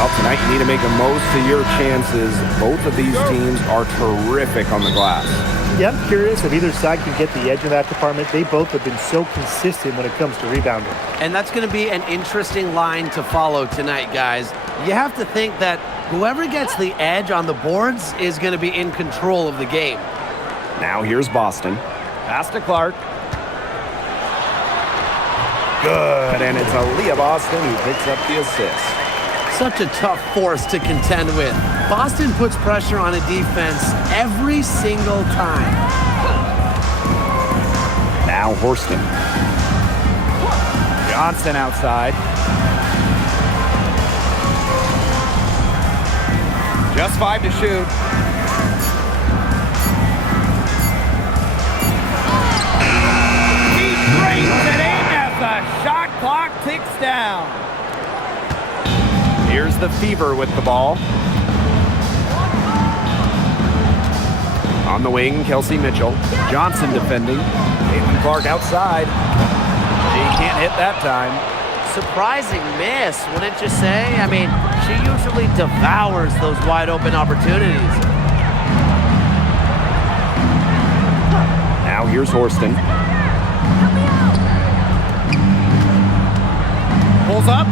Well, tonight you need to make the most of your chances. Both of these teams are terrific on the glass. Yeah, I'm curious if either side can get the edge of that department. They both have been so consistent when it comes to rebounding. And that's going to be an interesting line to follow tonight, guys. You have to think that whoever gets the edge on the boards is going to be in control of the game. Now here's Boston. Pass to Clark. Good, and it's Aaliyah Boston who picks up the assist. Such a tough force to contend with. Boston puts pressure on a defense every single time. Now Horston. Johnson outside. Just 5 to shoot. He brings it in as the shot clock ticks down. Here's the Fever with the ball. On the wing, Kelsey Mitchell. Johnson defending. Caitlin Clark outside. She can't hit that time. Surprising miss, wouldn't you say? I mean, she usually devours those wide open opportunities. Now here's Horston. Pulls up.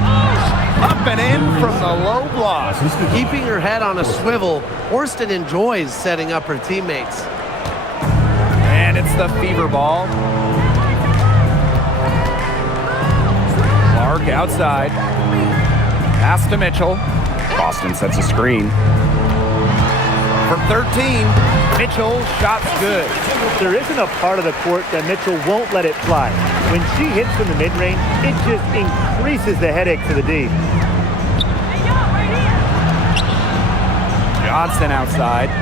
Up and in from the low block. Keeping her head on a swivel, Horston enjoys setting up her teammates. And it's the Fever ball. Clark outside. Pass to Mitchell. Boston sets a screen. From 13, Mitchell shot's good. There isn't a part of the court that Mitchell won't let it fly. When she hits from the mid-range, it just increases the headache to the D. Johnson outside.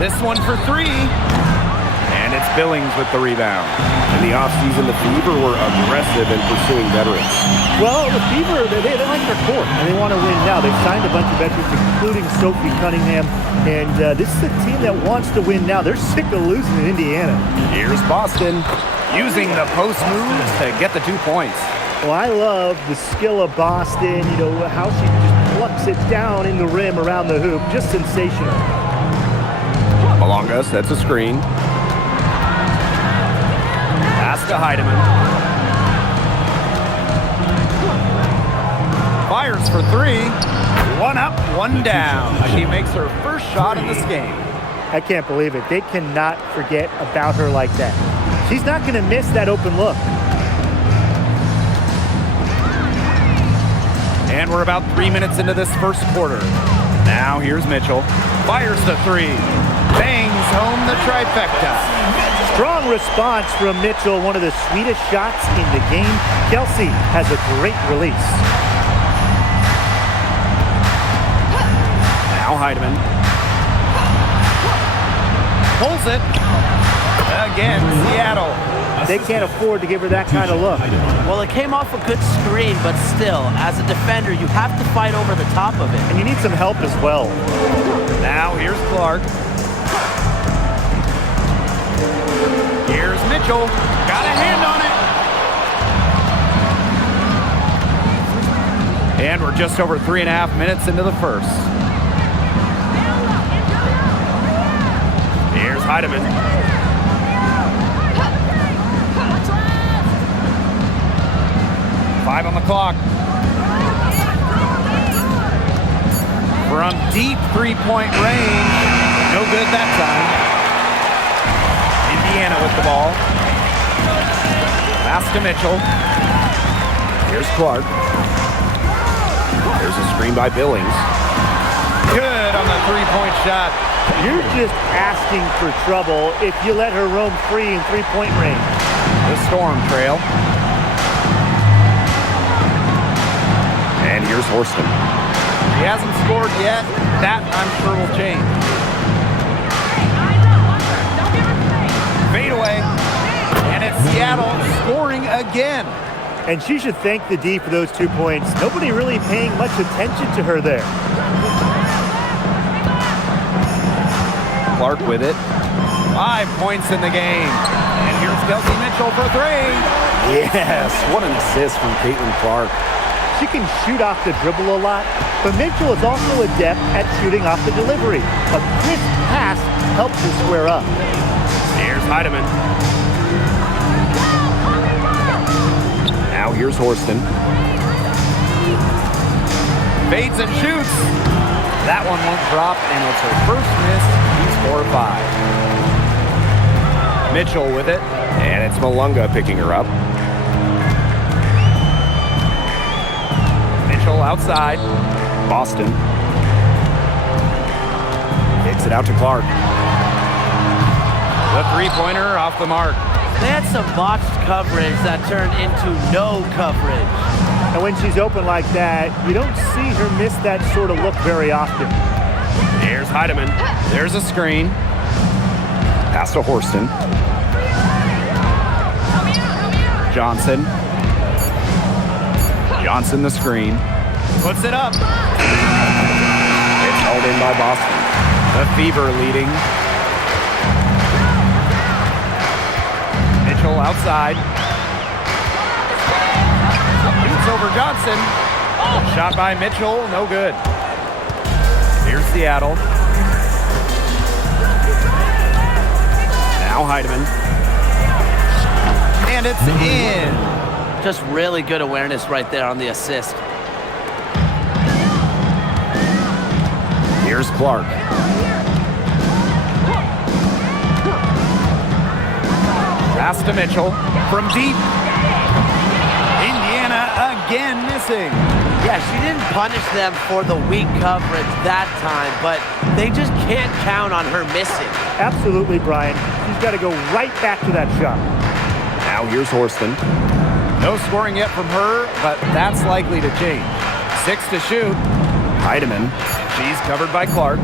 This one for 3. And it's Billings with the rebound. In the offseason, the Fever were aggressive in pursuing veterans. Well, the Fever, they like their core, and they want to win now. They've signed a bunch of veterans, including Sophie Cunningham, and this is a team that wants to win now. They're sick of losing in Indiana. Here's Boston using the post moves to get the 2 points. Well, I love the skill of Boston, you know, how she just plucks it down in the rim around the hoop. Just sensational. Malonga sets a screen. Pass to Heidemann. Fires for 3. 1 up, 1 down. She makes her first shot in this game. I can't believe it. They cannot forget about her like that. She's not going to miss that open look. And we're about 3 minutes into this first quarter. Now here's Mitchell. Fires the 3. Bangs home the trifecta. Strong response from Mitchell, one of the sweetest shots in the game. Kelsey has a great release. Now Heidemann. Pulls it. Again, Seattle. They can't afford to give her that kind of look. Well, it came off a good screen, but still, as a defender, you have to fight over the top of it. And you need some help as well. Now here's Clark. Here's Mitchell. Got a hand on it. And we're just over 3.5 minutes into the first. Here's Heidemann. 5 on the clock. From deep three-point range. No good that time. Indiana with the ball. Pass to Mitchell. Here's Clark. There's a screen by Billings. Good on the three-point shot. You're just asking for trouble if you let her roam free in three-point range. The Storm trail. And here's Horston. He hasn't scored yet. That, I'm sure, will change. Fade away. And it's Seattle scoring again. And she should thank the D for those 2 points. Nobody really paying much attention to her there. Clark with it. 5 points in the game. And here's Kelsey Mitchell for 3. Yes, what an assist from Caitlin Clark. She can shoot off the dribble a lot, but Mitchell is also adept at shooting off the delivery. A crisp pass helps her square up. Here's Heidemann. Now here's Horston. Fades and shoots. That one won't drop, and it's her first miss. He's 4 of 5. Mitchell with it, and it's Malunga picking her up. Mitchell outside. Boston. Kicks it out to Clark. The three-pointer off the mark. They had some botched coverage that turned into no coverage. And when she's open like that, you don't see her miss that sort of look very often. Here's Heidemann. There's a screen. Pass to Horston. Johnson. Johnson the screen. Puts it up. It's held in by Boston. The Fever leading. Mitchell outside. Shoots over Johnson. Shot by Mitchell, no good. Here's Seattle. Now Heidemann. And it's in. Just really good awareness right there on the assist. Here's Clark. Pass to Mitchell from deep. Indiana again missing. Yeah, she didn't punish them for the weak coverage that time, but they just can't count on her missing. Absolutely, Brian. She's got to go right back to that shot. Now here's Horston. No scoring yet from her, but that's likely to change. 6 to shoot. Heidemann. She's covered by Clark.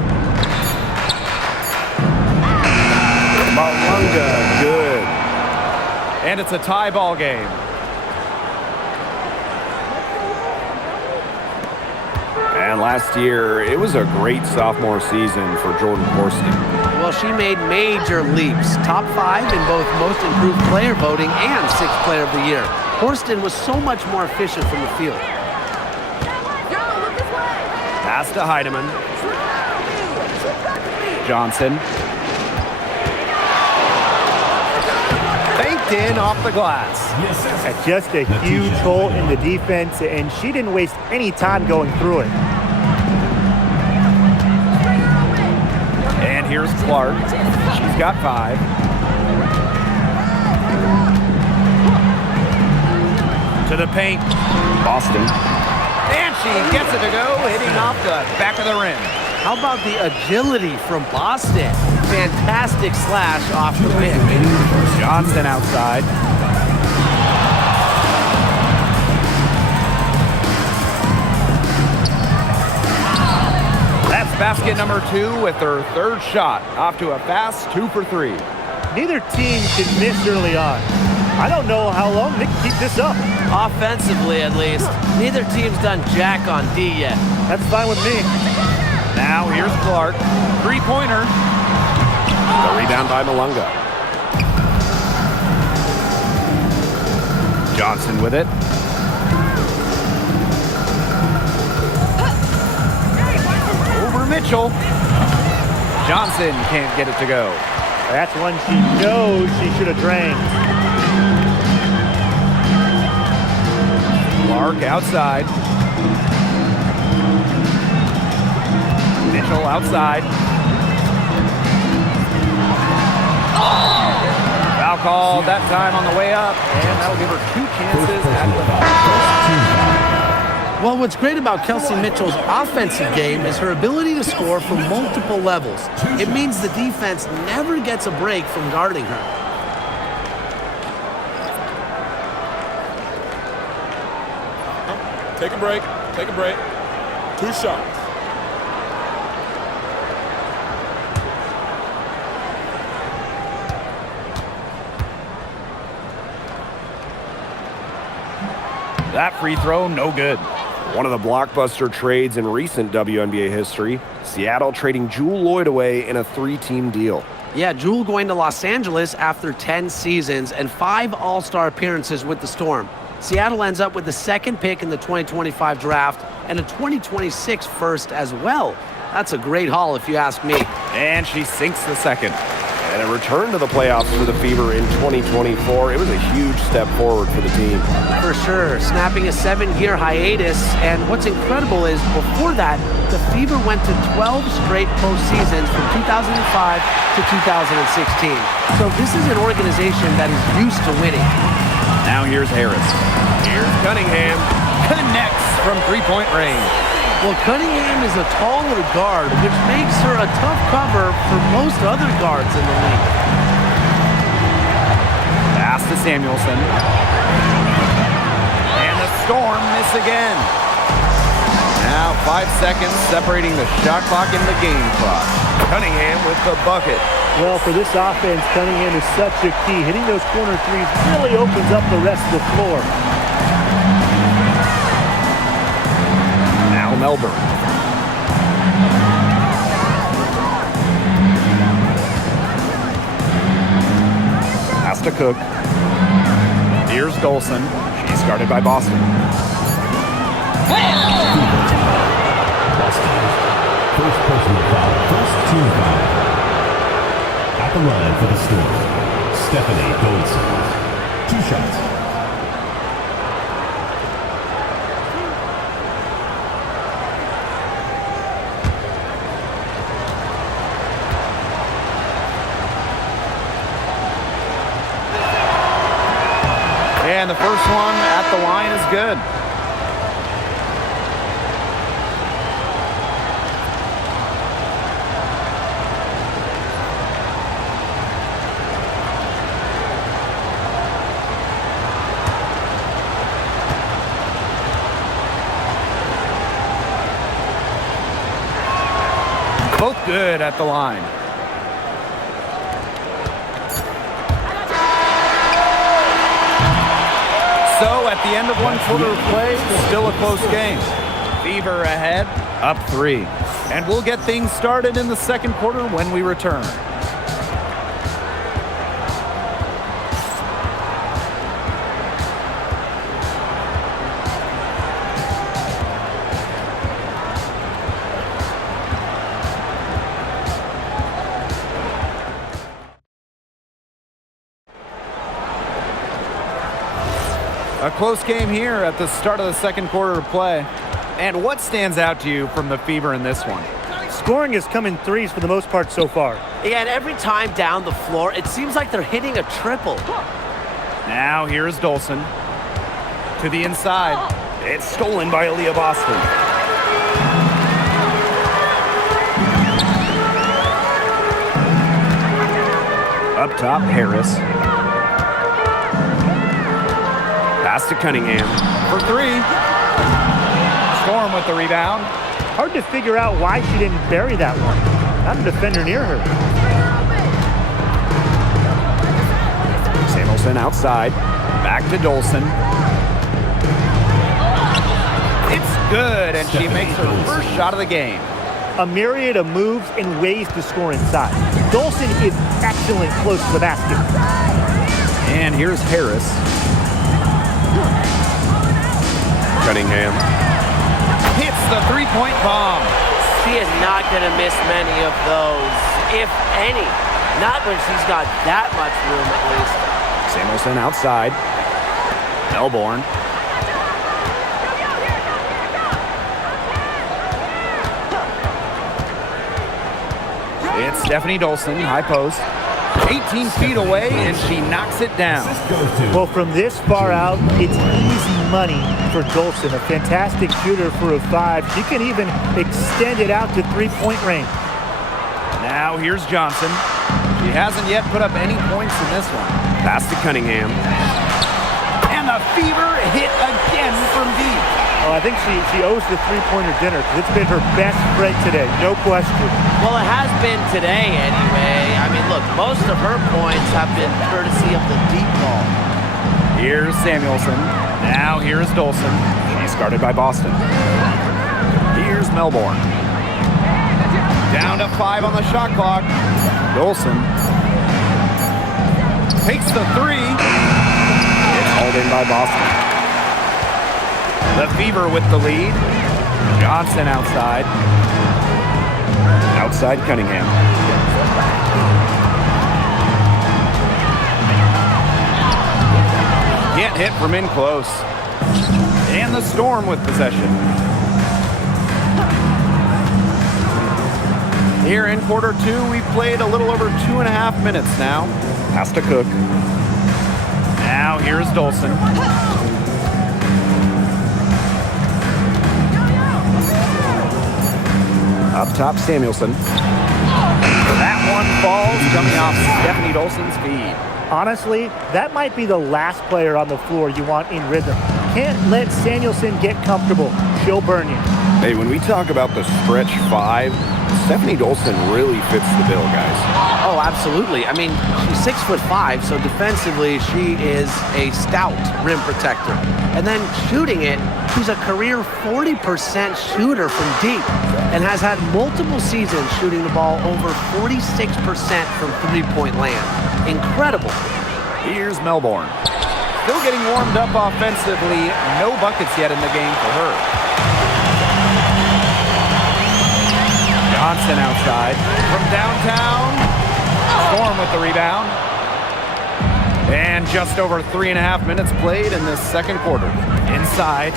Malunga, good. And it's a tie ball game. And last year, it was a great sophomore season for Jordan Horston. Well, she made major leaps. Top 5 in both most improved player voting and 6th player of the year. Horston was so much more efficient from the field. Pass to Heidemann. Johnson. Banked in off the glass. Just a huge hole in the defense, and she didn't waste any time going through it. And here's Clark. She's got 5. To the paint. Boston. And she gets it to go, hitting off the back of the rim. How about the agility from Boston? Fantastic slash off the pick. Johnson outside. That's basket number 2 with her 3rd shot. Off to a fast 2 for 3. Neither team can miss early on. I don't know how long they can keep this up. Offensively, at least. Neither team's done jack on D yet. That's fine with me. Now here's Clark. 3-pointer. The rebound by Malunga. Johnson with it. Over Mitchell. Johnson can't get it to go. That's one she knows she should have drained. Clark outside. Mitchell outside. Foul call that time on the way up, and that'll give her 2 chances at the Well, what's great about Kelsey Mitchell's offensive game is her ability to score from multiple levels. It means the defense never gets a break from guarding her. Take a break. Take a break. 2 shots. That free throw, no good. One of the blockbuster trades in recent WNBA history, Seattle trading Jewel Lloyd away in a 3-team deal. Yeah, Jewel going to Los Angeles after 10 seasons and 5 All-Star appearances with the Storm. Seattle ends up with the second pick in the 2025 draft and a 2026 first as well. That's a great haul if you ask me. And she sinks the second. And a return to the playoffs for the Fever in 2024. It was a huge step forward for the team. For sure, snapping a 7-year hiatus. And what's incredible is before that, the Fever went to 12 straight postseasons from 2005 to 2016. So this is an organization that is used to winning. Now here's Harris. Here's Cunningham. Connects from three-point range. Well, Cunningham is a taller guard, which makes her a tough cover for most other guards in the league. Pass to Samuelson. And the Storm miss again. Now 5 seconds separating the shot clock and the game clock. Cunningham with the bucket. Well, for this offense, Cunningham is such a key. Hitting those corner threes really opens up the rest of the floor. Now Melbourne. Pass to Cook. Here's Dolson. She's guarded by Boston. Boston. First personal foul. First team foul. At the line for the Storm, Stephanie Dolson. 2 shots. And the first one at the line is good. Both good at the line. So at the end of one quarter of play, still a close game. Fever ahead, up 3. And we'll get things started in the second quarter when we return. A close game here at the start of the second quarter of play. And what stands out to you from the Fever in this one? Scoring has come in threes for the most part so far. Yeah, and every time down the floor, it seems like they're hitting a triple. Now here's Dolson. To the inside. It's stolen by Aaliyah Boston. Up top, Harris. Pass to Cunningham for 3. Storm with the rebound. Hard to figure out why she didn't bury that one. Not a defender near her. Samuelson outside. Back to Dolson. It's good, and she makes her first shot of the game. A myriad of moves and ways to score inside. Dolson is excellent close to the basket. And here's Harris. Cunningham. Hits the three-point bomb. She is not going to miss many of those, if any. Not when she's got that much room, at least. Samuelson outside. Melbourne. It's Stephanie Dolson, high post. 18 feet away, and she knocks it down. Well, from this far out, it's easy money for Dolson. A fantastic shooter for a 5. She can even extend it out to three-point range. Now here's Johnson. She hasn't yet put up any points in this one. Pass to Cunningham. And the Fever hit again from deep. Oh, I think she owes the three-pointer dinner because it's been her best break today, no question. Well, it has been today anyway. I mean, look, most of her points have been courtesy of the deep ball. Here's Samuelson. Now here's Dolson. She's guarded by Boston. Here's Melbourne. Down to 5 on the shot clock. Dolson takes the 3. It's hauled in by Boston. The Fever with the lead. Johnson outside. Outside Cunningham. Can't hit from in close. And the Storm with possession. Here in quarter two, we've played a little over 2.5 minutes now. Pass to Cook. Now here's Dolson. Up top, Samuelson. That one falls coming off Stephanie Dolson's feed. Honestly, that might be the last player on the floor you want in rhythm. Can't let Samuelson get comfortable. She'll burn you. Hey, when we talk about the stretch five, Stephanie Dolson really fits the bill, guys. Oh, absolutely. I mean, she's 6'5", so defensively she is a stout rim protector. And then shooting it, she's a career 40% shooter from deep and has had multiple seasons shooting the ball over 46% from three-point land. Incredible. Here's Melbourne. Still getting warmed up offensively. No buckets yet in the game for her. Johnson outside from downtown. Storm with the rebound. And just over 3.5 minutes played in this second quarter. Inside.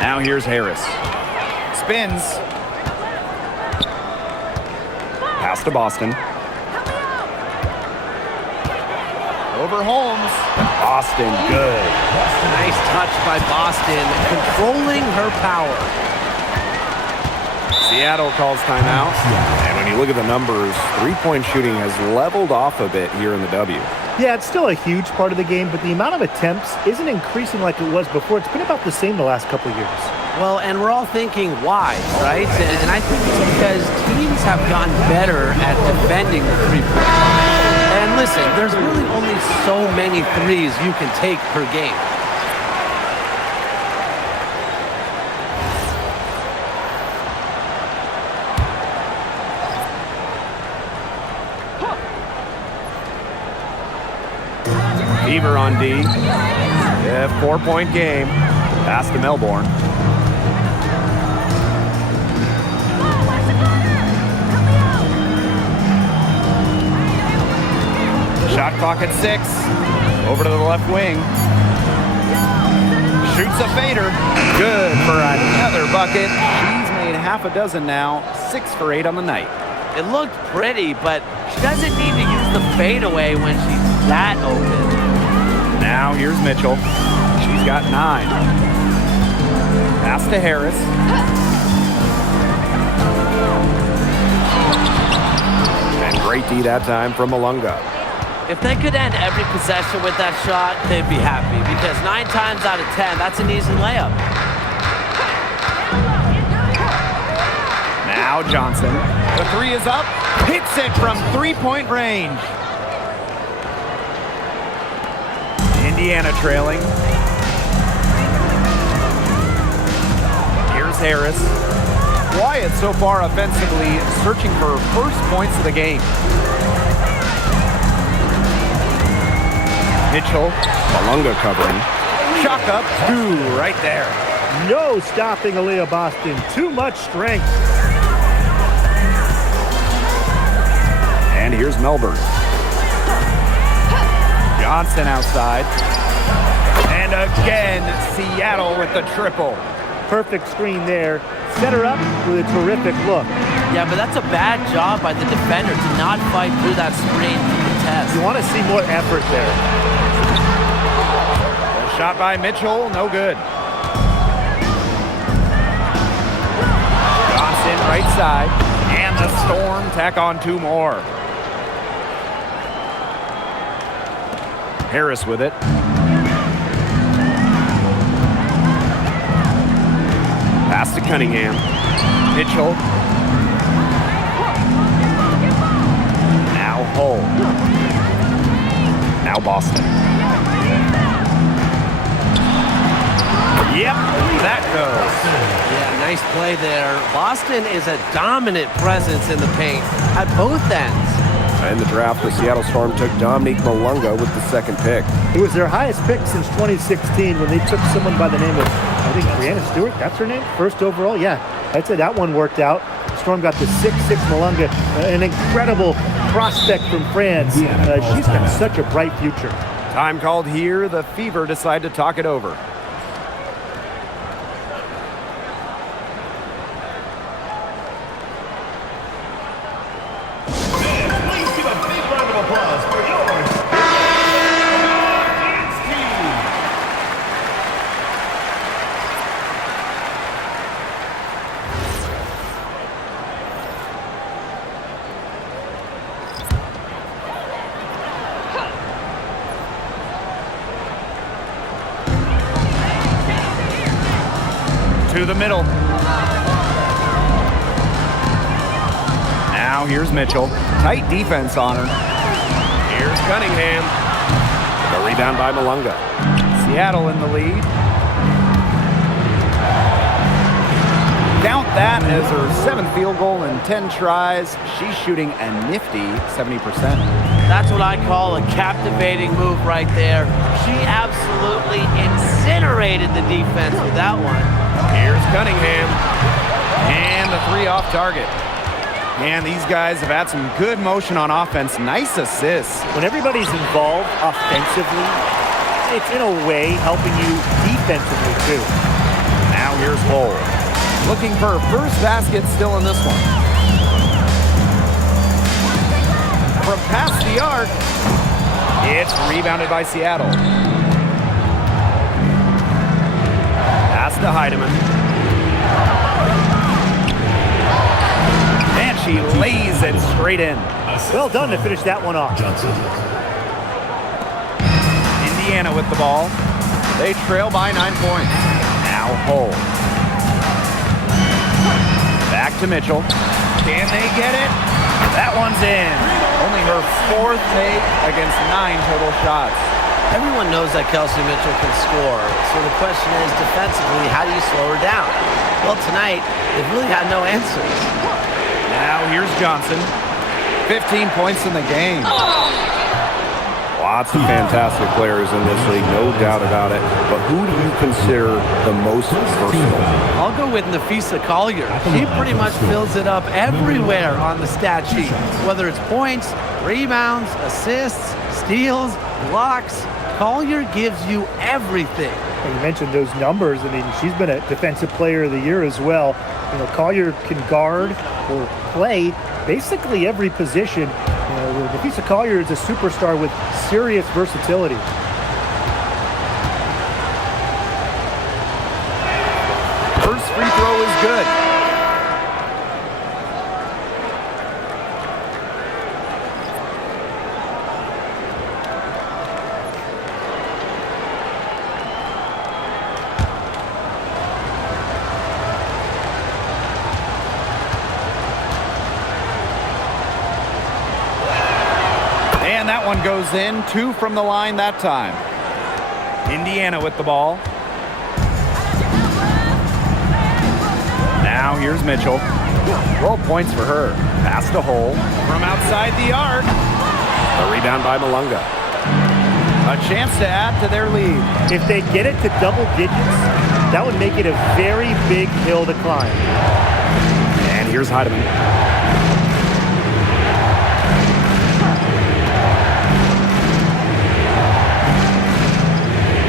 Now here's Harris. Spins. Pass to Boston. Over Holmes. Boston, good. Nice touch by Boston, controlling her power. Seattle calls timeout. And when you look at the numbers, three-point shooting has leveled off a bit here in the W. Yeah, it's still a huge part of the game, but the amount of attempts isn't increasing like it was before. It's been about the same the last couple of years. Well, and we're all thinking why, right? And I think it's because teams have gotten better at defending the three-point line. And listen, there's really only so many threes you can take per game. Fever on D. Yeah, 4-point game. Pass to Melbourne. Shot clock at 6. Over to the left wing. Shoots a fader. Good for another bucket. She's made half a dozen now. 6 for 8 on the night. It looked pretty, but she doesn't need to use the fadeaway when she's that open. Now here's Mitchell. She's got 9. Pass to Harris. And great D that time from Malunga. If they could end every possession with that shot, they'd be happy because 9 times out of 10, that's an easy layup. Now Johnson. The 3 is up. Hits it from 3-point range. Indiana trailing. Here's Harris. Quiet so far offensively, searching for first points of the game. Mitchell. Malunga covering. Chalk up 2 right there. No stopping Aaliyah Boston. Too much strength. And here's Melbourne. Johnson outside. And again, Seattle with the triple. Perfect screen there. Set her up with a terrific look. Yeah, but that's a bad job by the defender to not fight through that screen to contest. You want to see more effort there. The shot by Mitchell, no good. Johnson right side. And the Storm tack on 2 more. Harris with it. Pass to Cunningham. Mitchell. Now Hull. Now Boston. Yep, that goes. Yeah, nice play there. Boston is a dominant presence in the paint at both ends. In the draft, the Seattle Storm took Dominique Malunga with the second pick. It was their highest pick since 2016 when they took someone by the name of, I think, Brianna Stewart. That's her name? First overall? Yeah, that's it. That one worked out. The Storm got the 6'6" Malunga, an incredible prospect from France. She's got such a bright future. Time called here. The Fever decide to talk it over. Please give a big round of applause for your team. To the middle. Now here's Mitchell. Tight defense on her. Here's Cunningham. The rebound by Malunga. Seattle in the lead. Count that as her 7th field goal in 10 tries. She's shooting a nifty 70%. That's what I call a captivating move right there. She absolutely incinerated the defense with that one. Here's Cunningham. And the 3 off target. And these guys have had some good motion on offense. Nice assists. When everybody's involved offensively, it's in a way helping you defensively too. Now here's Bull. Looking for her first basket still in this one. From past the arc, it's rebounded by Seattle. Pass to Heidemann. And she lays it straight in. Well done to finish that one off. Johnson. Indiana with the ball. They trail by 9 points. Now Hull. Back to Mitchell. Can they get it? That one's in. Only her 4th make against 9 total shots. Everyone knows that Kelsey Mitchell can score. So the question is, defensively, how do you slow her down? Well, tonight, they've really had no answers. Now here's Johnson. 15 points in the game. Lots of fantastic players in this league, no doubt about it. But who do you consider the most versatile? I'll go with Nafisa Collier. She pretty much fills it up everywhere on the stat sheet. Whether it's points, rebounds, assists, steals, blocks, Collier gives you everything. And you mentioned those numbers. I mean, she's been a defensive player of the year as well. You know, Collier can guard or play basically every position. Nafisa Collier is a superstar with serious versatility. First free throw is good. And that one goes in. 2 from the line that time. Indiana with the ball. Now here's Mitchell. 12 points for her. Pass to Hull. From outside the arc. A rebound by Malunga. A chance to add to their lead. If they get it to double digits, that would make it a very big hill to climb. And here's Heidemann.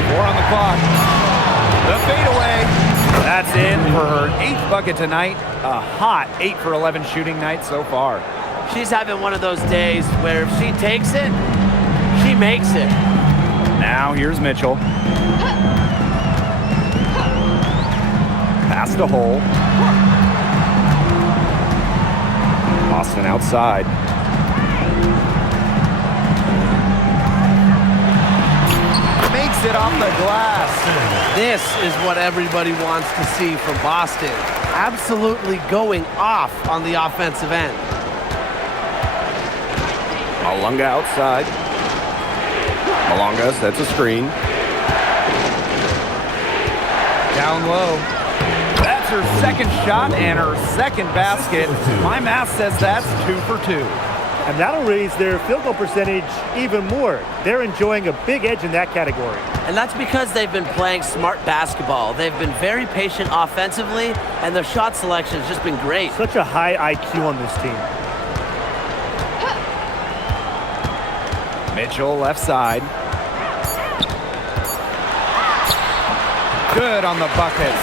4 on the clock. The fadeaway. That's in for her 8th bucket tonight. A hot 8 for 11 shooting night so far. She's having one of those days where if she takes it, she makes it. Now here's Mitchell. Pass to Hull. Boston outside. Makes it off the glass. This is what everybody wants to see from Boston. Absolutely going off on the offensive end. Malunga outside. Malunga sets a screen. Down low. That's her second shot and her second basket. My math says that's 2 for 2. And that'll raise their field goal percentage even more. They're enjoying a big edge in that category. And that's because they've been playing smart basketball. They've been very patient offensively, and their shot selection has just been great. Such a high IQ on this team. Mitchell left side. Good on the bucket.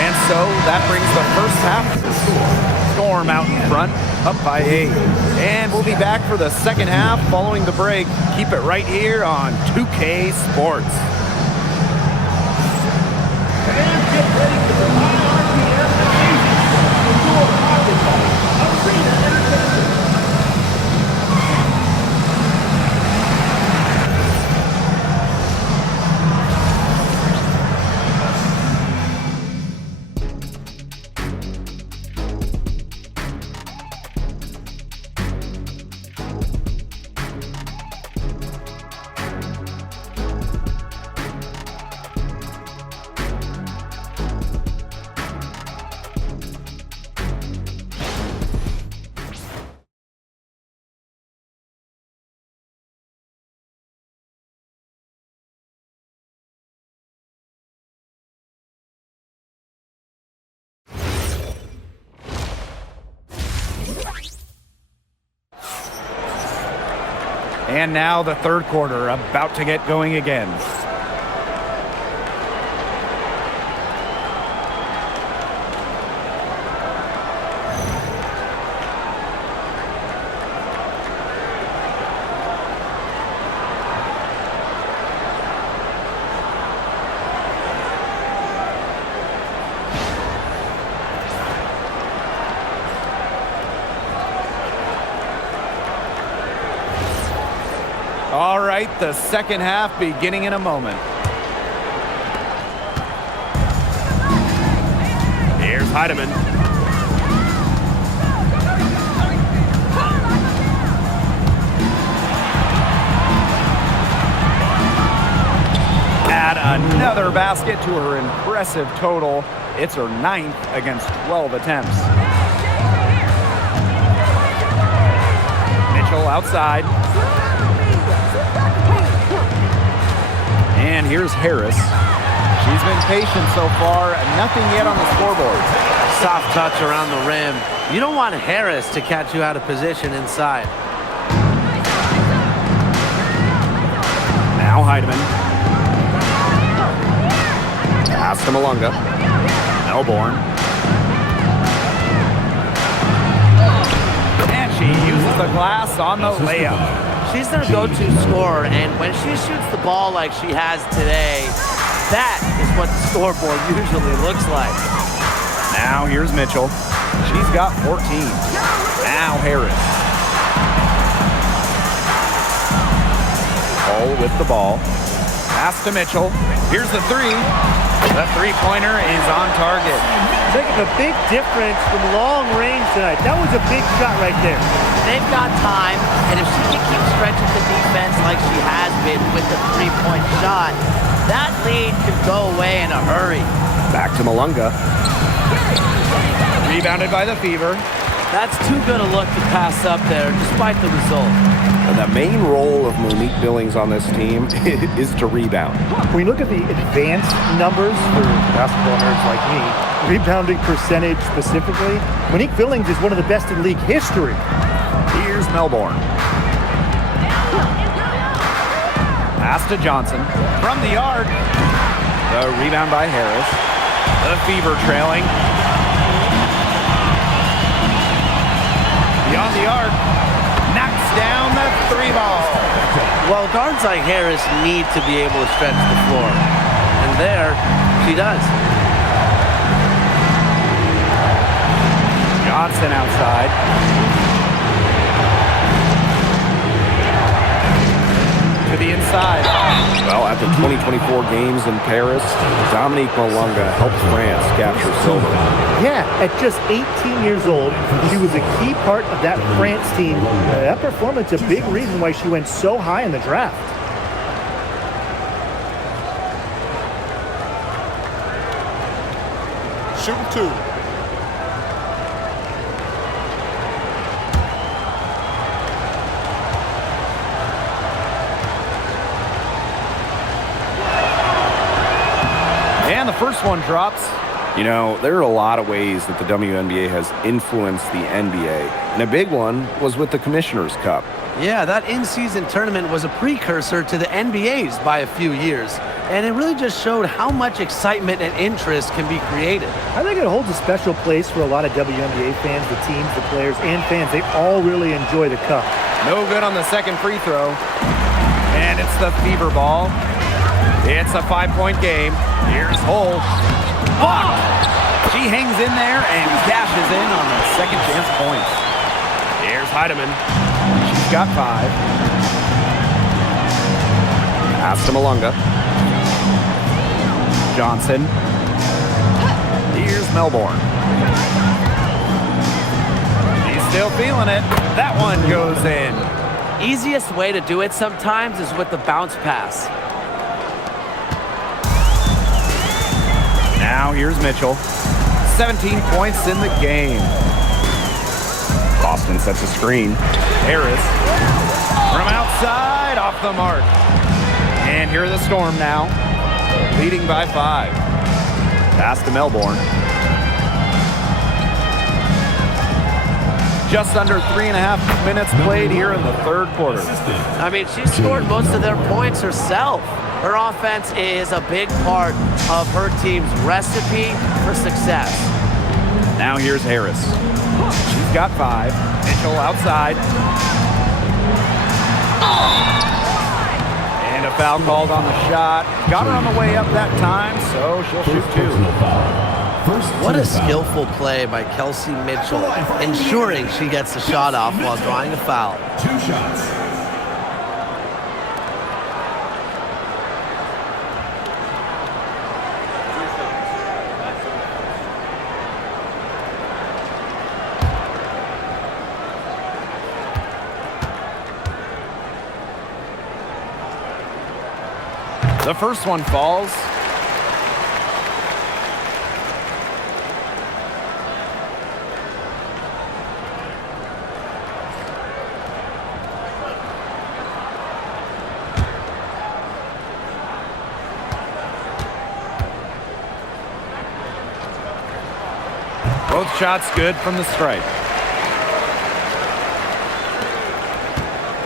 And so that brings the first half to the score. Storm out in front, up by 8. And we'll be back for the second half following the break. Keep it right here on 2K Sports. And now the third quarter about to get going again. All right, the second half beginning in a moment. Here's Heidemann. Add another basket to her impressive total. It's her 9th against 12 attempts. Mitchell outside. And here's Harris. She's been patient so far, nothing yet on the scoreboard. Soft touch around the rim. You don't want Harris to catch you out of position inside. Now Heidemann. Pass to Malunga. Melbourne. And she uses the glass on the layup. She's their go-to scorer, and when she shoots the ball like she has today, that is what the scoreboard usually looks like. Now here's Mitchell. She's got 14. Now Harris. Cole with the ball. Pass to Mitchell. Here's the three. The three-pointer is on target. Making a big difference from long range tonight. That was a big shot right there. They've got time, and if she can keep stretching the defense like she has been with the three-point shot, that lead could go away in a hurry. Back to Malunga. Rebounded by the Fever. That's too good a look to pass up there, despite the result. And the main role of Monique Billings on this team is to rebound. When you look at the advanced numbers for basketball nerds like me, rebounding percentage specifically, Monique Billings is one of the best in league history. Here's Melbourne. Pass to Johnson. From the yard. The rebound by Harris. The Fever trailing. Beyond the arc. Knocks down the three ball. Well, guards like Harris need to be able to stretch the floor. And there, she does. Johnson outside. To the inside. Well, at the 2024 games in Paris, Dominique Malunga helped France capture silver. Yeah, at just 18 years old, she was a key part of that France team. That performance, a big reason why she went so high in the draft. Shooting two. And the first one drops. You know, there are a lot of ways that the WNBA has influenced the NBA, and a big one was with the Commissioner's Cup. Yeah, that in-season tournament was a precursor to the NBA's by a few years, and it really just showed how much excitement and interest can be created. I think it holds a special place for a lot of WNBA fans, the teams, the players, and fans. They all really enjoy the cup. No good on the second free throw. And it's the Fever ball. It's a 5-point game. Here's Hull. Blocked. She hangs in there and cashes in on the second chance points. Here's Heidemann. She's got 5. Pass to Malunga. Johnson. Here's Melbourne. She's still feeling it. That one goes in. Easiest way to do it sometimes is with the bounce pass. Now here's Mitchell. 17 points in the game. Boston sets a screen. Harris from outside, off the mark. And here are the Storm now, leading by 5. Pass to Melbourne. Just under 3.5 minutes played here in the third quarter. I mean, she scored most of their points herself. Her offense is a big part of her team's recipe for success. Now here's Harris. She's got 5. Mitchell outside. And a foul called on the shot. Got her on the way up that time, so she'll shoot 2. What a skillful play by Kelsey Mitchell, ensuring she gets the shot off while drawing a foul. 2 shots. The first one falls. Both shots good from the stripe.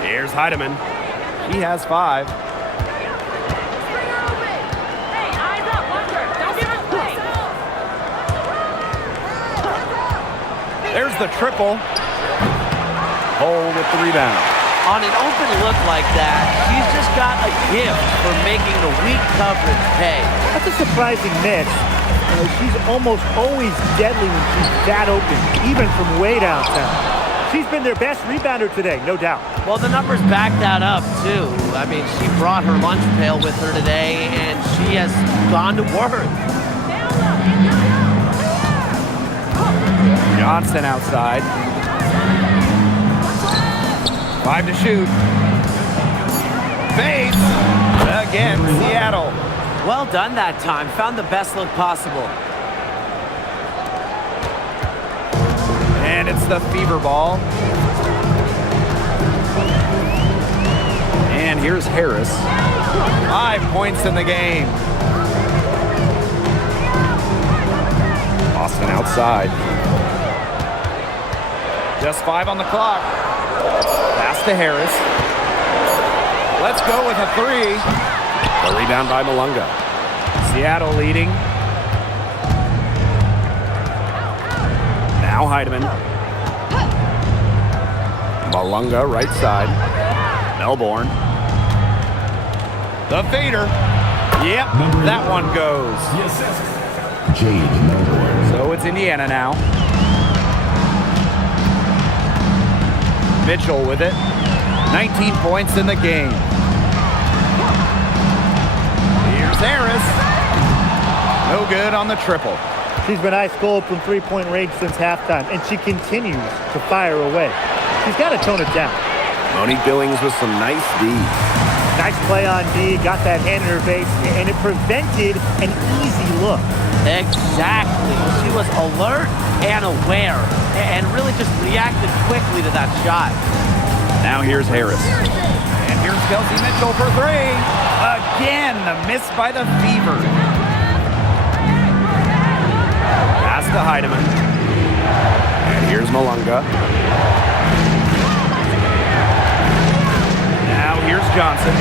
Here's Heidemann. She has 5. There's the triple. Hull with the rebound. On an open look like that, she's just got a gift for making the weak coverage pay. That's a surprising miss. She's almost always deadly when she's that open, even from way downtown. She's been their best rebounder today, no doubt. Well, the numbers back that up, too. I mean, she brought her lunch pail with her today, and she has gone to work. Johnson outside. 5 to shoot. Fades. Again, Seattle. Well done that time. Found the best look possible. And it's the Fever ball. And here's Harris. 5 points in the game. Boston outside. Just 5 on the clock. Pass to Harris. Let's go with a 3. The rebound by Malunga. Seattle leading. Now Heidemann. Malunga right side. Melbourne. The fader. Yep, that one goes. The assist. Jade Melbourne. So it's Indiana now. Mitchell with it. 19 points in the game. Here's Harris. No good on the triple. She's been ice cold from three-point range since halftime, and she continues to fire away. She's got to tone it down. Monique Billings with some nice D. Nice play on D, got that hand in her face, and it prevented an easy look. Exactly. She was alert and aware and really just reacted quickly to that shot. Now here's Harris. And here's Kelsey Mitchell for 3. Again, the miss by the Fever. Malunga. Now here's Johnson.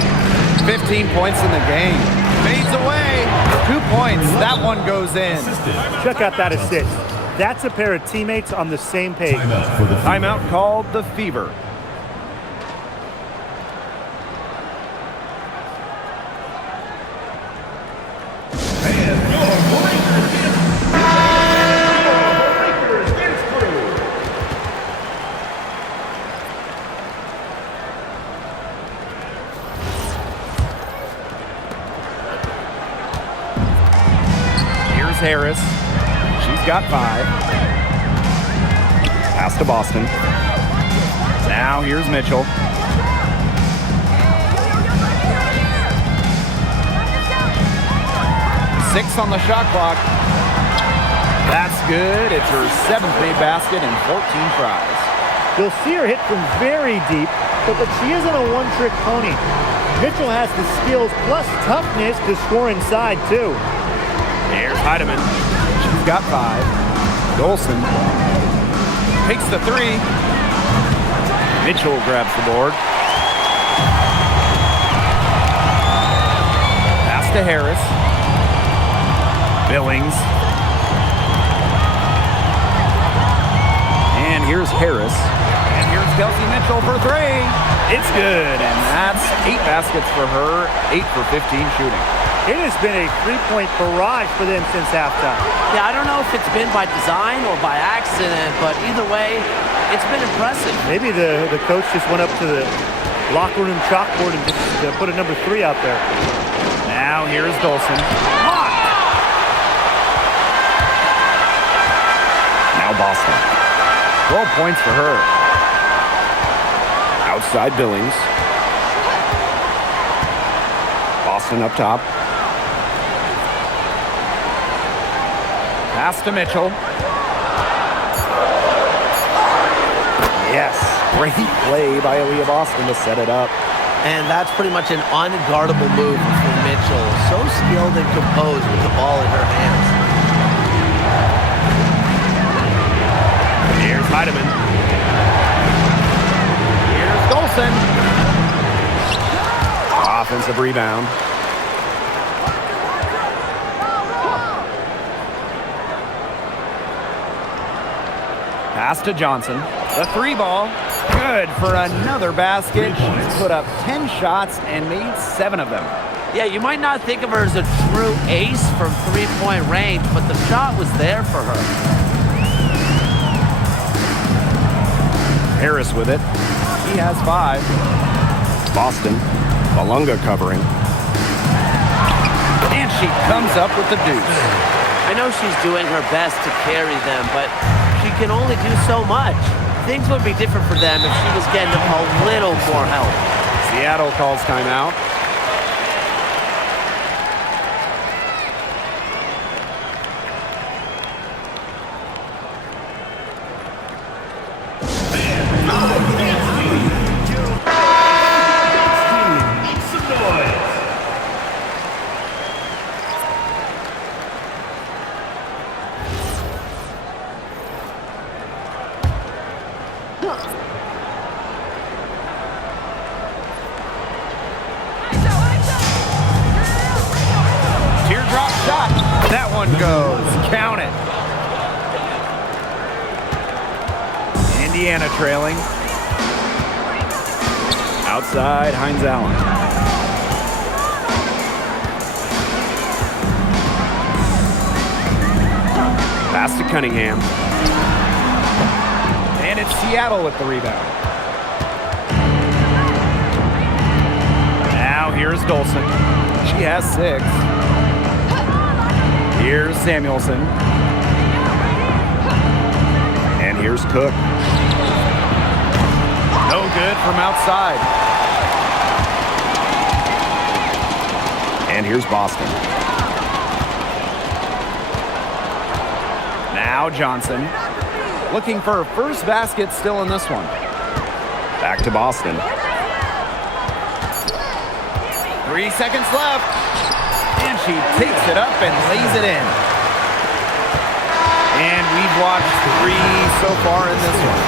15 points in the game. Fades away. 2 points. That one goes in. Check out that assist. That's a pair of teammates on the same page. Timeout for the Fever. Timeout called the Fever. Harris. She's got 5. Pass to Boston. Now here's Mitchell. Six on the shot clock. That's good. It's her 7th made basket and 14 tries. You'll see her hit from very deep, but she isn't a one-trick pony. Mitchell has the skills plus toughness to score inside, too. There's Heidemann. She's got 5. Dolson takes the 3. Mitchell grabs the board. Pass to Harris. Billings. And here's Harris. And here's Kelsey Mitchell for 3. It's good. And that's 8 baskets for her. 8 for 15 shooting. It has been a three-point barrage for them since halftime. Yeah, I don't know if it's been by design or by accident, but either way, it's been impressive. Maybe the coach just went up to the locker room chalkboard and just put a number 3 out there. Now here's Dolson. Now Boston. 12 points for her. Outside Billings. Boston up top. Pass to Mitchell. Yes. Great play by Aaliyah Boston to set it up. And that's pretty much an unguardable move for Mitchell. So skilled and composed with the ball in her hands. Here's Heidemann. Here's Dolson. Offensive rebound. Pass to Johnson. The 3 ball. Good for another basket. She's put up 10 shots and made 7 of them. Yeah, you might not think of her as a true ace from three-point range, but the shot was there for her. Harris with it. He has 5. Boston. Malunga covering. And she comes up with the deuce. I know she's doing her best to carry them, but she can only do so much. Things would be different for them if she was getting a little more help. Seattle calls timeout. Teardrop shot. That one goes. Count it. Indiana trailing. Outside, Hines Allen. Pass to Cunningham. And it's Seattle with the rebound. Now here's Dolson. She has 6. Here's Samuelson. And here's Cook. No good from outside. And here's Boston. Now Johnson. Looking for her first basket still in this one. Back to Boston. 3 seconds left. And she takes it up and lays it in. And we've watched 3 so far in this one.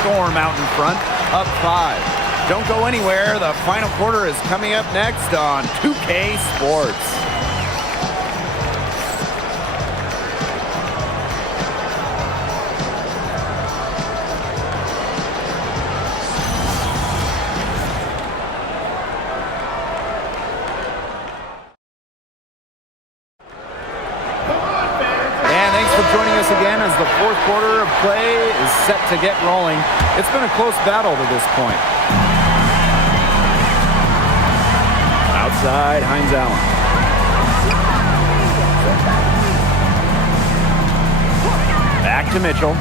Storm out in front, up 5. Don't go anywhere. The final quarter is coming up next on 2K Sports. Joining us again as the fourth quarter of play is set to get rolling. It's been a close battle to this point. Outside, Hines Allen. Back to Mitchell.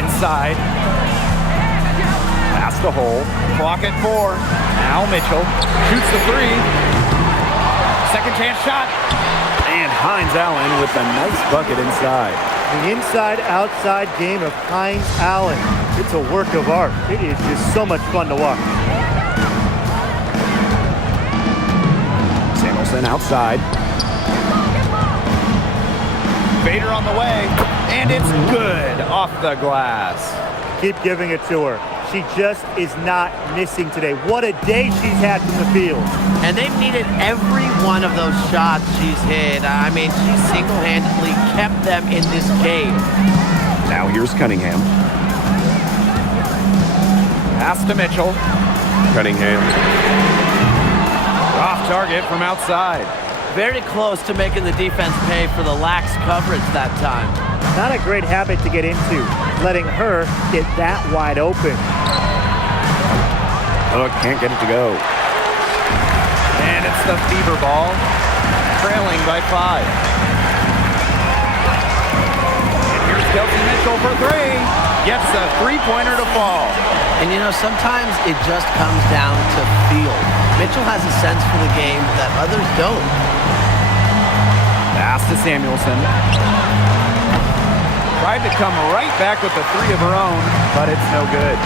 Inside. Pass the hole. Clock at 4. Now Mitchell shoots the 3. Second chance shot. And Hines Allen with a nice bucket inside. The inside-outside game of Hines Allen. It's a work of art. It is just so much fun to watch. Samuelson outside. Vader on the way. And it's good off the glass. Keep giving it to her. She just is not missing today. What a day she's had from the field. And they've needed every one of those shots she's hit. I mean, she single-handedly kept them in this game. Now here's Cunningham. Pass to Mitchell. Cunningham. Off target from outside. Very close to making the defense pay for the lax coverage that time. Not a great habit to get into, letting her get that wide open. Hook can't get it to go. And it's the Fever ball, trailing by 5. And here's Kelsey Mitchell for 3. Gets the 3-pointer to fall. And you know, sometimes it just comes down to feel. Mitchell has a sense for the game that others don't. Pass to Samuelson. Tried to come right back with the 3 of her own, but it's no good.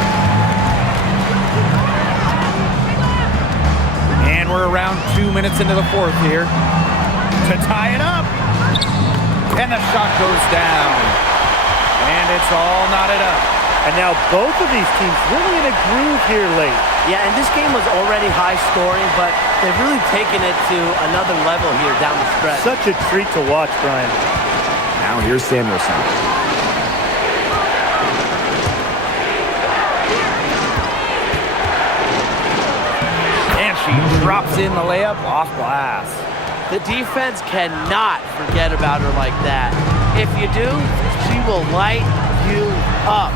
And we're around 2 minutes into the fourth here. To tie it up. And the shot goes down. And it's all knotted up. And now both of these teams really in a groove here late. Yeah, and this game was already high scoring, but they've really taken it to another level here down the stretch. Such a treat to watch, Brian. Now here's Samuelson. She drops in the layup off glass. The defense cannot forget about her like that. If you do, she will light you up.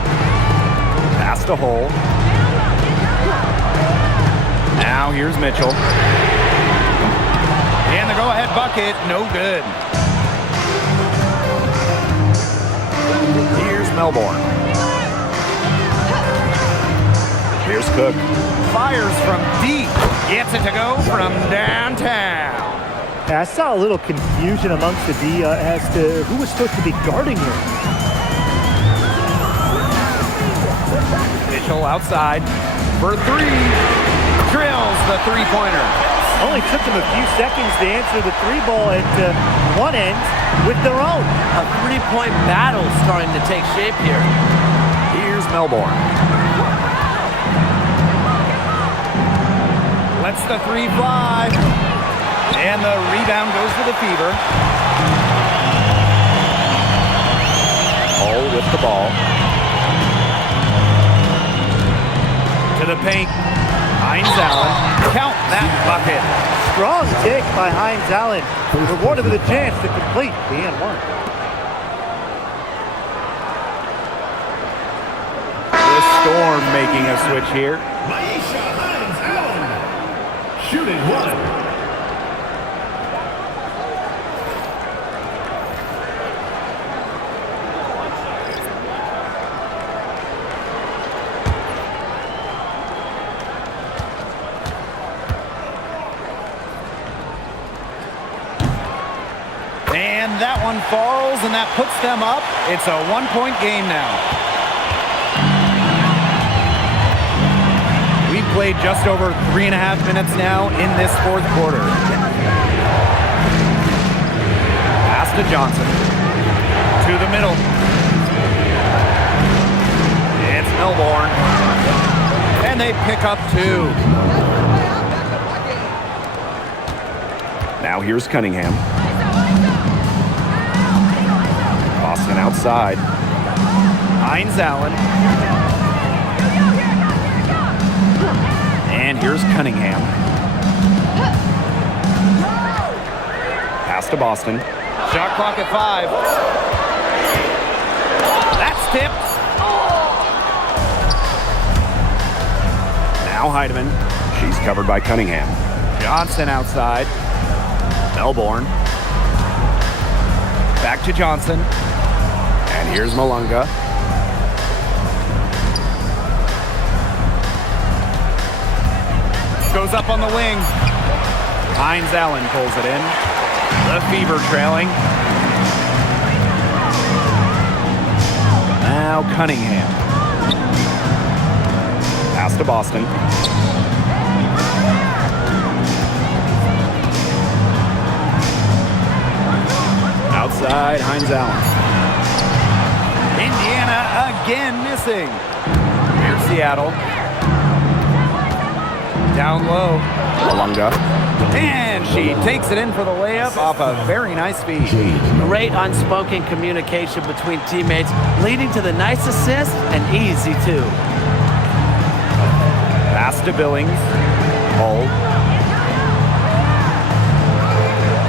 Pass to hole. Now here's Mitchell. And the go-ahead bucket, no good. Here's Melbourne. Here's Cook. Fires from deep. Gets it to go from downtown. I saw a little confusion amongst the D as to who was supposed to be guarding her. Mitchell outside for 3. Drills the 3-pointer. Only took them a few seconds to answer the 3 ball at one end with their own. A 3-point battle starting to take shape here. Here's Melbourne. Lets the 3 fly. And the rebound goes to the Fever. Hall with the ball. To the paint. Hines Allen. Count that bucket. Strong take by Hines Allen. Rewarded with a chance to complete the N1. The Storm making a switch here. Shooting 1. And that one falls, and that puts them up. It's a 1-point game now. We've played just over 3.5 minutes now in this fourth quarter. Johnson. To the middle. It's Melbourne. And they pick up 2. Now here's Cunningham. Boston outside. Hines Allen. And here's Cunningham. Pass to Boston. Shot clock at 5. That's tipped. Now Heidemann. She's covered by Cunningham. Johnson outside. Melbourne. Back to Johnson. And here's Malunga. Goes up on the wing. Hines Allen pulls it in. The Fever trailing. Now Cunningham. Pass to Boston. Outside, Hines Allen. Indiana again missing. Here's Seattle. Down low. Malunga. And she takes it in for the layup off a very nice feed. Great unspoken communication between teammates, leading to the nice assist and easy 2. Pass to Billings. Hold.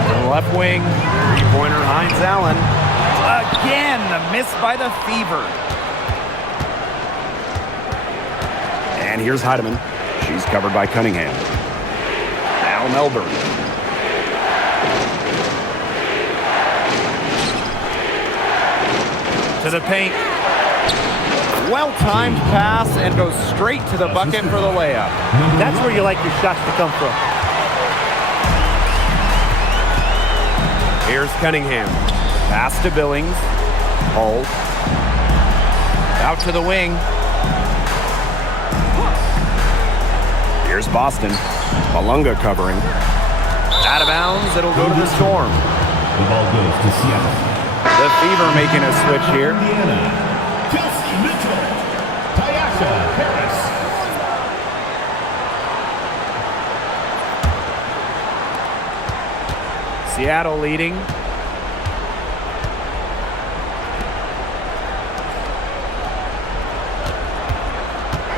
To the left wing. 3-pointer Hines Allen. Again, the miss by the Fever. And here's Heidemann. She's covered by Cunningham. Now Melbourne. To the paint. Well-timed pass and goes straight to the bucket for the layup. That's where you like your shots to come from. Here's Cunningham. Pass to Billings. Hold. Out to the wing. Here's Boston. Malunga covering. Out of bounds, it'll go to the Storm. The ball goes to Seattle. The Fever making a switch here. Indiana. Kelsey Mitchell. Tyasha Harris. Seattle leading.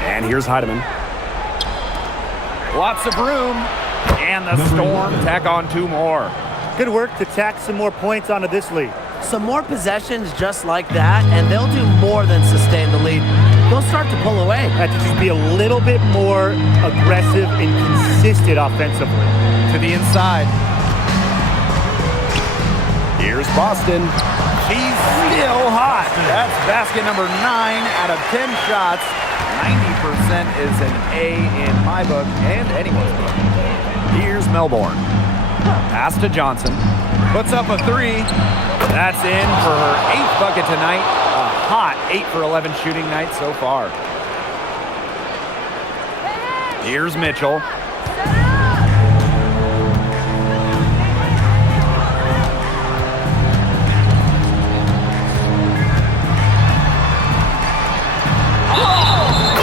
And here's Heidemann. Lots of room. And the Storm tack on 2 more. Good work to tack some more points onto this lead. Some more possessions just like that, and they'll do more than sustain the lead. They'll start to pull away. Have to just be a little bit more aggressive and consistent offensively. To the inside. Here's Boston. She's still hot. That's basket number 9 out of 10 shots. 90% is an A in my book and anyone's book. Here's Melbourne. Pass to Johnson. Puts up a 3. That's in for her 8th bucket tonight. A hot 8 for 11 shooting night so far. Here's Mitchell.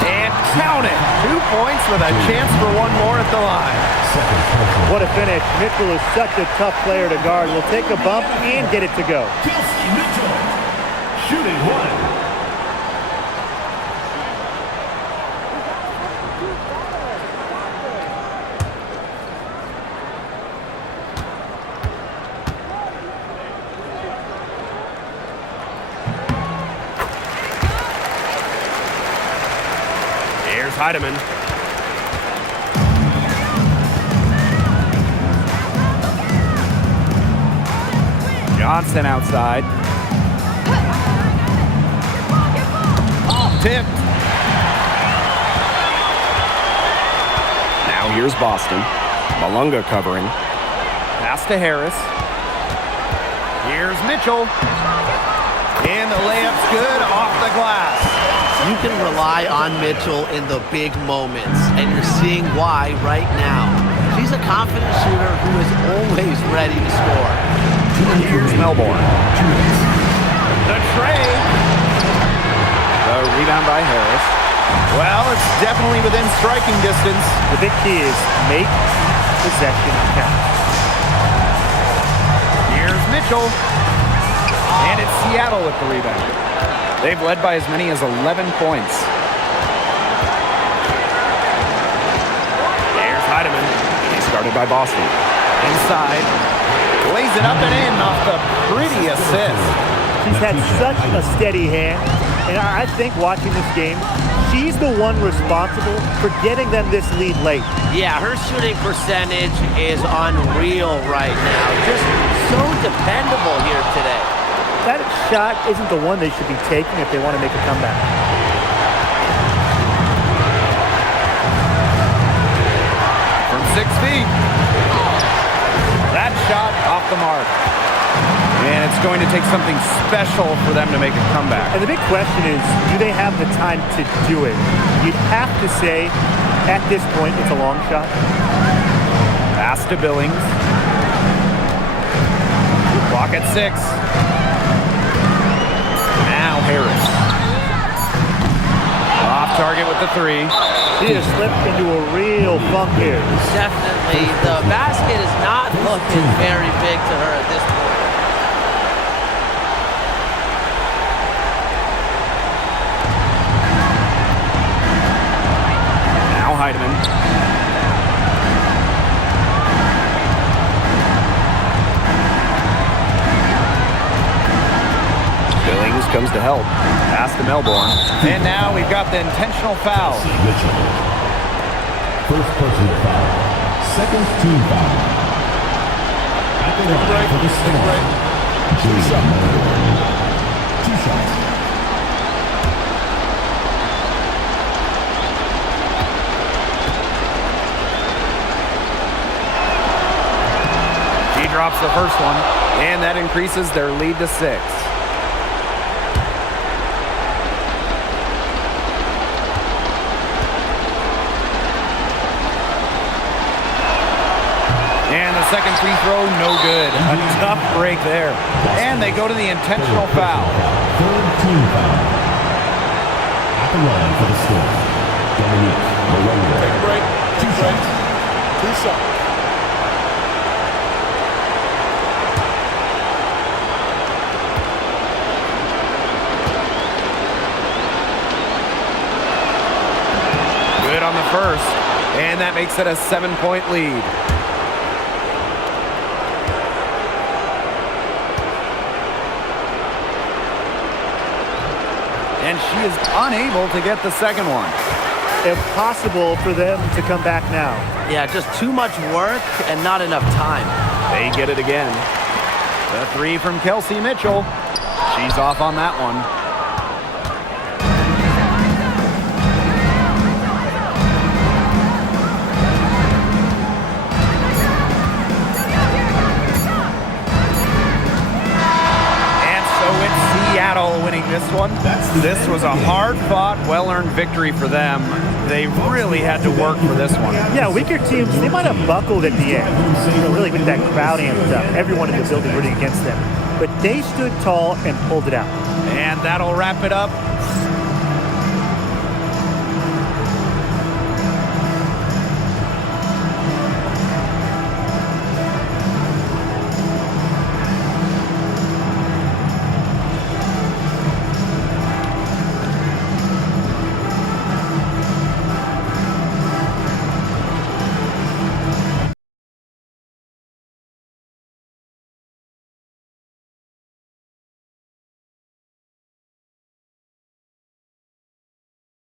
And count it. 2 points with a chance for 1 more at the line. What a finish. Mitchell is such a tough player to guard. Will take a bump and get it to go. Kelsey Mitchell. Shooting 1. Here's Heidemann. Johnson outside. Tipped. Now here's Boston. Malunga covering. Pass to Harris. Here's Mitchell. And the layup's good off the glass. You can rely on Mitchell in the big moments, and you're seeing why right now. She's a confident shooter who is always ready to score. Here's Melbourne. The trade. The rebound by Harris. Well, it's definitely within striking distance. The big key is make possession count. Here's Mitchell. And it's Seattle with the rebound. They've led by as many as 11 points. There's Heidemann. He's started by Boston. Inside. Lays it up and in off the pretty assist. She's had such a steady hand, and I think watching this game, she's the one responsible for getting them this lead late. Yeah, her shooting percentage is unreal right now. Just so dependable here today. That shot isn't the one they should be taking if they want to make a comeback. From 6 feet. That shot off the mark. And it's going to take something special for them to make a comeback. And the big question is, do they have the time to do it? You'd have to say, at this point, it's a long shot. Pass to Billings. Clock at 6. Now Harris. Off target with the 3. She has slipped into a real funk here. Definitely. The basket is not looking very big to her at this point. Now Heidemann. Billings comes to help. Pass to Melbourne. And now we've got the intentional foul. Mitchell. First personal foul. Second team foul. At the line for the Storm. Julia Melbourne. 2 shots. She drops the first one, and that increases their lead to 6. And the second free throw, no good. A tough break there. And they go to the intentional foul. Third team foul. At the line for the Storm. Dominique Malonga. Take a break. 2 shots. 2 shots. Good on the first. And that makes it a 7-point lead. And she is unable to get the second one. Impossible for them to come back now. Yeah, just too much work and not enough time. They get it again. The 3 from Kelsey Mitchell. She's off on that one. Seattle winning this one. This was a hard-fought, well-earned victory for them. They really had to work for this one. Yeah, weaker teams, they might have buckled at the end. Really with that crowd amped up. Everyone in the building rooting against them. But they stood tall and pulled it out. And that'll wrap it up.